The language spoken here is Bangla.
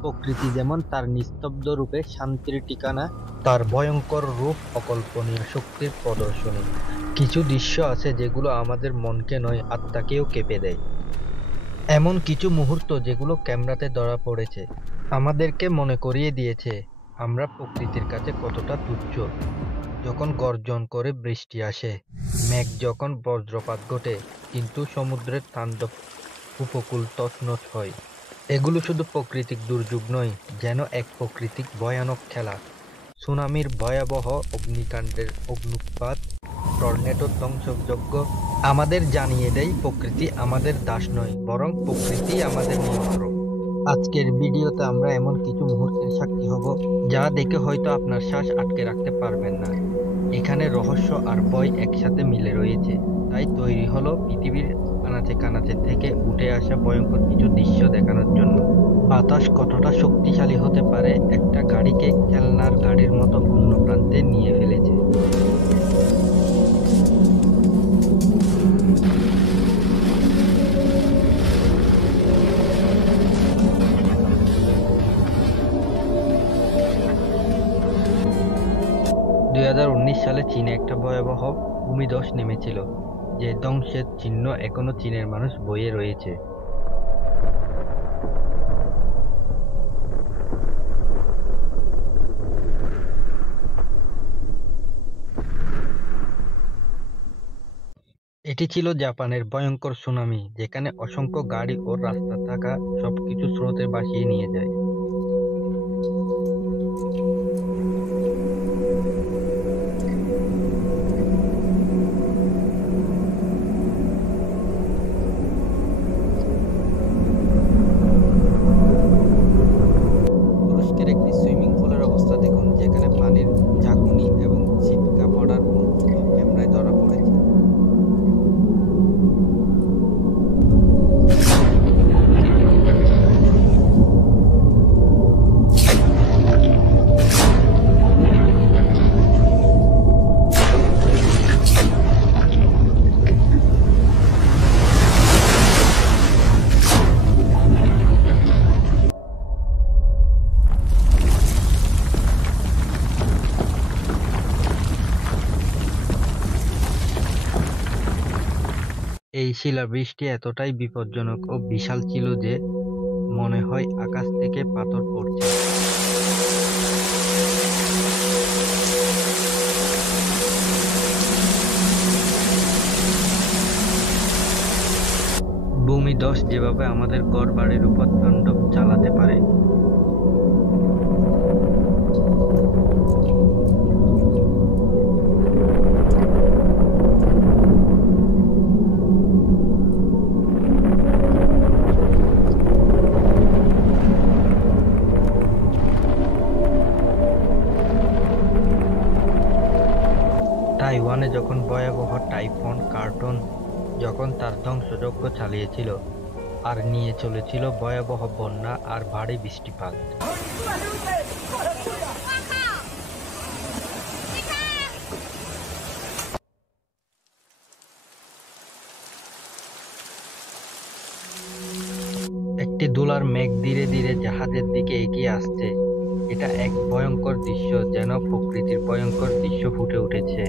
প্রকৃতি যেমন তার নিস্তব্ধ রূপে শান্তির ঠিকানা, তার ভয়ঙ্কর রূপ অকল্পনীয় শক্তির প্রদর্শনী। কিছু দৃশ্য আছে যেগুলো আমাদের মনকে নয়, আত্মাকেও কেঁপে দেয়। এমন কিছু মুহূর্ত যেগুলো ক্যামেরাতে ধরা পড়েছে, আমাদেরকে মনে করিয়ে দিয়েছে আমরা প্রকৃতির কাছে কতটা তুচ্ছ। যখন গর্জন করে বৃষ্টি আসে, মেঘ যখন বজ্রপাত ঘটে, কিন্তু সমুদ্রের তাণ্ডব উপকূল তছনছ হয়। এগুলো শুধু প্রাকৃতিক দুর্যোগ নয়, যেন এক প্রাকৃতিক ভয়ানক খেলা। সুনামির ভয়াবহ অগ্নিকাণ্ডের অগ্নুৎপাত, টর্নেডোর ধ্বংসযজ্ঞ আমাদের জানিয়ে দেয় প্রকৃতি আমাদের দাস নয়, বরং প্রকৃতি আমাদের নিয়ন্ত্রক। আজকের ভিডিওতে আমরা এমন কিছু মুহূর্তের সাক্ষী হব যা দেখে হয়তো আপনার শ্বাস আটকে রাখতে পারবেন না। এখানে রহস্য আর ভয় একসাথে মিলে রয়েছে, তাই তৈরি হলো পৃথিবীর আনাচে কানাচে থেকে উঠে আসা ভয়ঙ্কর কিছু দৃশ্য দেখানোর জন্য। বাতাস কতটা শক্তিশালী হতে পারে একটা গাড়িকে খেলনার গাড়ির মতো অন্য প্রান্তে নিয়ে ফেলেছে। 2019 সালে চীনে একটা ভয়াবহ ভূমিধস নেমেছিল, যে ধ্বংসের চিহ্ন এখনো চীনের মানুষ বয়ে রয়েছে। এটি ছিল জাপানের ভয়ঙ্কর সুনামি, যেখানে অসংখ্য গাড়ি ও রাস্তা থাকা সবকিছু স্রোতে ভাসিয়ে নিয়ে যায়। তুরস্কের একটি সুইমিং পুলের অবস্থা দেখুন, যেখানে পানির ঝাঁকুনি এবং ছিটকা পড়ার মুহূর্ত ক্যামেরায় ধরা পড়েছে। এই শিলাবৃষ্টি এতটাই বিপজ্জনক ও বিশাল ছিল যে মনে হয় আকাশ থেকে পাথর পড়ছে। ভূমিধস যেভাবে আমাদের ঘরবাড়ির উপর তাণ্ডব চালাতে পারে। তাইওয়ানে যখন ভয়াবহ টাইফুন কার্টুন যখন তার ধ্বংসযজ্ঞ চালিয়েছিল আর নিয়ে চলেছিল ভয়াবহ বন্যা আর ভারী বৃষ্টিপাত। একটি ধুলার মেঘ ধীরে ধীরে জাহাজের দিকে এগিয়ে আসছে। এটা এক ভয়ঙ্কর দৃশ্য, যেন প্রকৃতির ভয়ঙ্কর দৃশ্য ফুটে উঠেছে।